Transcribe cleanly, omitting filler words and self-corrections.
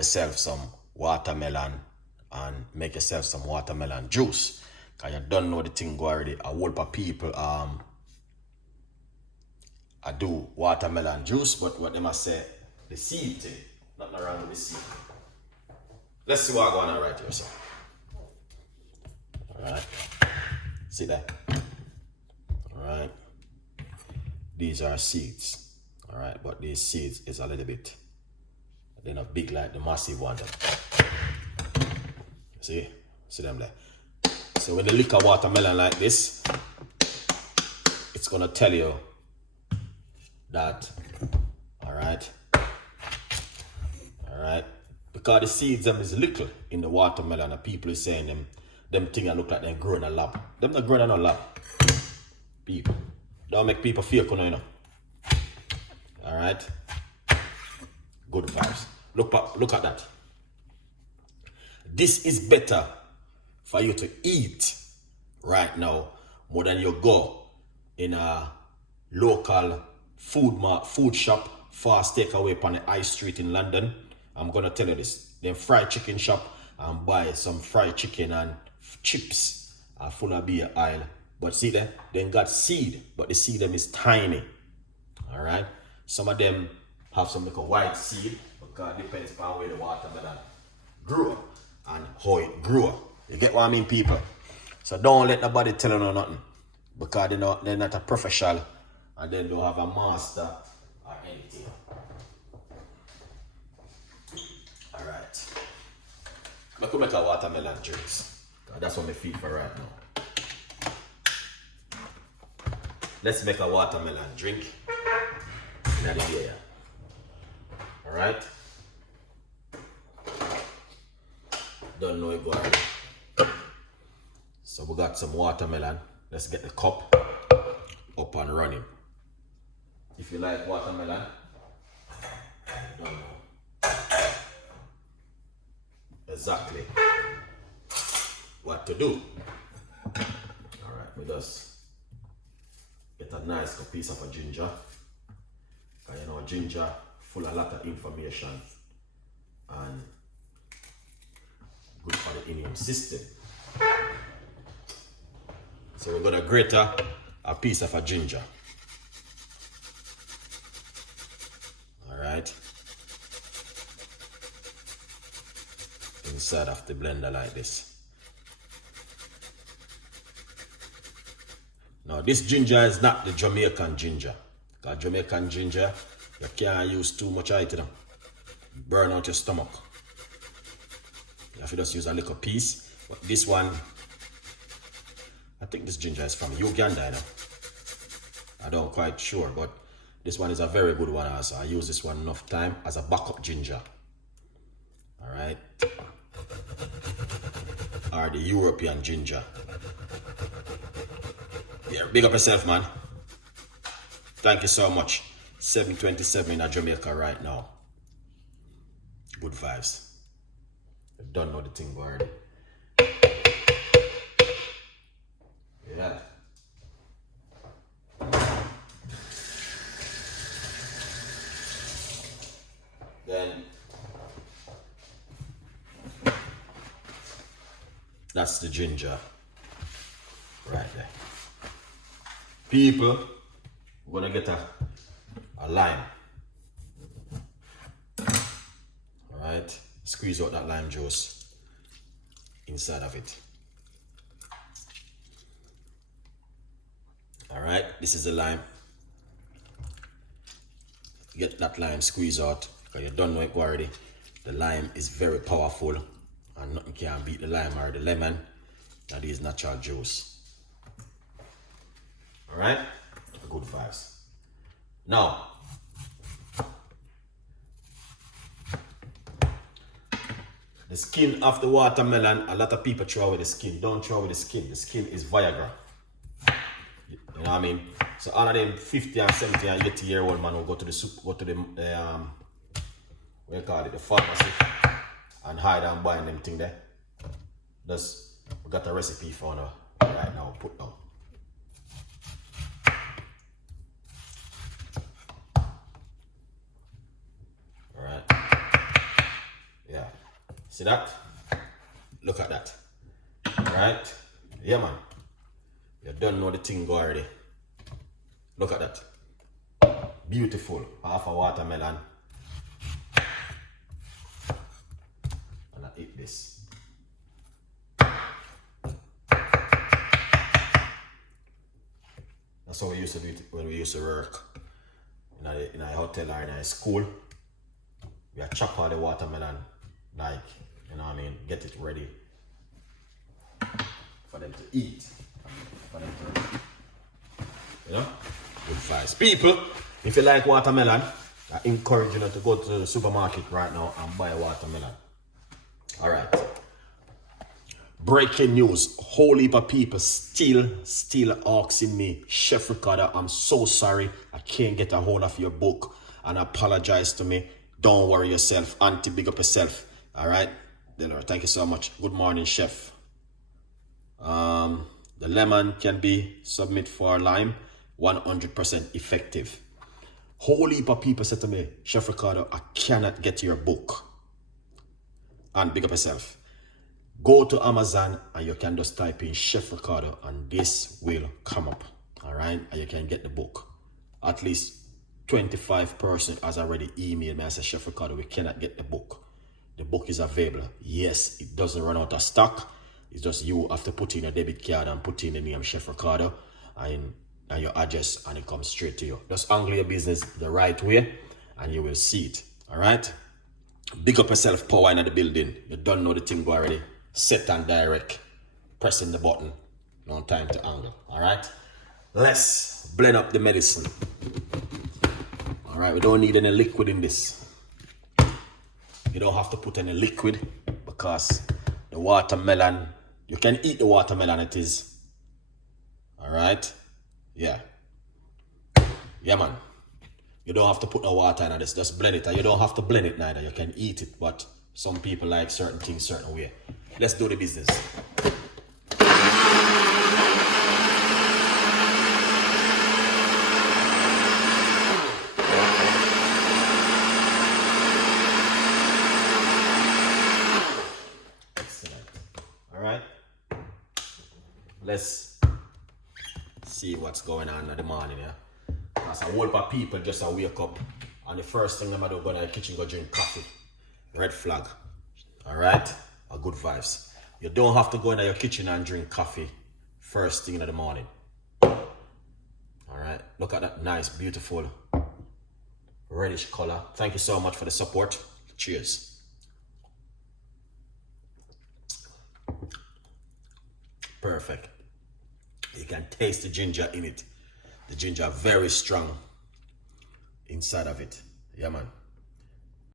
yourself some watermelon and make yourself some watermelon juice. Cause you don't know the thing go already. A whole of people I do watermelon juice, but what they must say, the seed thing. Nothing wrong with the seed. Let's see what I'm gonna write here. So. Alright. See that? Alright. These are seeds. Alright, but these seeds is a little bit, they're not big like the massive one. See? See them there. So when you lick a watermelon like this, it's gonna tell you that, alright, because the seeds them is little in the watermelon, and people is saying them things that look like they're growing a lab. Them not growing in a lab. People. Don't make people feel you know. Alright? Good vibes. Look at that. This is better for you to eat right now more than you go in a local food shop, fast takeaway on the high street in London. I'm gonna tell you this. Then fried chicken shop and buy some fried chicken and chips are full of beer oil. But see them, they got seed, but the seed them is tiny. Alright? Some of them have some little white seed, because it depends on where the watermelon grew and how it grew. You get what I mean, people? So don't let nobody tell you nothing, because they're not a professional and they don't have a master or anything. Alright. I could make a watermelon drinks. That's what I feel for right now. Let's make a watermelon drink in the area. Alright? Don't know it going. So we got some watermelon. Let's get the cup up and running. If you like watermelon, don't know exactly what to do. Alright, we just get a nice piece of a ginger. Because you know ginger full of a lot of information and good for the immune system. So we're gonna grate a piece of a ginger. Alright. Inside of the blender like this. Now this ginger is not the Jamaican ginger. Because Jamaican ginger, you can't use too much of it, you know. Burn out your stomach. You have to just use a little piece. But this one, I think this ginger is from Uganda, you know. I don't quite sure, but this one is a very good one also. I use this one enough time as a backup ginger. Alright. Or the European ginger. Yeah, big up yourself, man. Thank you so much. 7:27 in Jamaica right now. Good vibes. You don't know the thing already. Yeah. Then that's the ginger right there. People, we're gonna get a lime. Alright, squeeze out that lime juice inside of it. Alright, this is the lime. Get that lime squeeze out, because you don't know it already. The lime is very powerful and nothing can beat the lime or the lemon. That is natural juice. Alright, good vibes. Now, the skin of the watermelon, a lot of people throw away the skin. Don't throw away the skin. The skin is Viagra. You know what I mean? So all of them 50 and 70 and 80-year-old man will go to the what you call it, the pharmacy, and hide and buy them thing there. Just, we got a recipe for now right now. Put down. Alright. Yeah. See that? Look at that. Alright? Yeah, man. You don't know the thing go already. Look at that. Beautiful. Half a watermelon. And I eat this. That's how we used to do it when we used to work in a hotel or in a school. We chop all the watermelon, like, you know what I mean, get it ready for them to eat. For them to, you know, good vibes. People, if you like watermelon, I encourage you to go to the supermarket right now and buy a watermelon. Alright. Breaking news. Whole heap of people still asking me, Chef Ricardo, I'm so sorry. I can't get a hold of your book. And apologize to me. Don't worry yourself. Auntie, big up yourself. Alright? Thank you so much. Good morning, Chef. The lemon can be submit for lime. 100% effective. Whole heap of people said to me, Chef Ricardo, I cannot get your book. And big up yourself. Go to Amazon and you can just type in Chef Ricardo and this will come up. Alright? And you can get the book. At least 25% has already emailed me and said, Chef Ricardo, we cannot get the book. The book is available. Yes, it doesn't run out of stock. It's just you have to put in a debit card and put in the name Chef Ricardo and your address and it comes straight to you. Just angle your business the right way and you will see it. Alright? Big up yourself, power in the building. You don't know the thing go already. Set and direct. Pressing the button. No time to angle. Alright? Let's blend up the medicine. Alright, we don't need any liquid in this. You don't have to put any liquid because the watermelon, you can eat the watermelon it is. Alright? Yeah. Yeah, man. You don't have to put no water in this. Just blend it. And you don't have to blend it neither. You can eat it. But some people like certain things certain way. Let's do the business. Excellent. All right. Let's see what's going on in the morning here. Because a whole lot of people just wake up and the first thing I'm going to do go to the kitchen go drink coffee. Red flag. Alright? A good vibes. You don't have to go into your kitchen and drink coffee first thing in the morning. Alright? Look at that nice, beautiful reddish color. Thank you so much for the support. Cheers. Perfect. You can taste the ginger in it. The ginger very strong inside of it. Yeah, man.